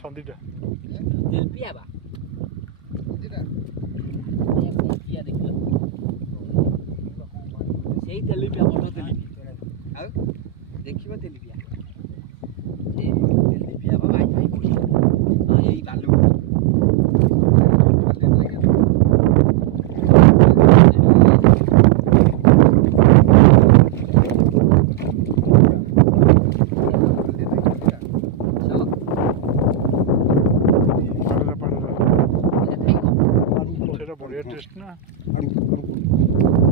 छंदीटा tilapia बा tilapia देखियो सेही तेलपिया बड़ तेलपिया आ देखिबो तेलपिया ए तेलपिया बा भाई भाई हां यही बालू बढ़िया टेस्ट ना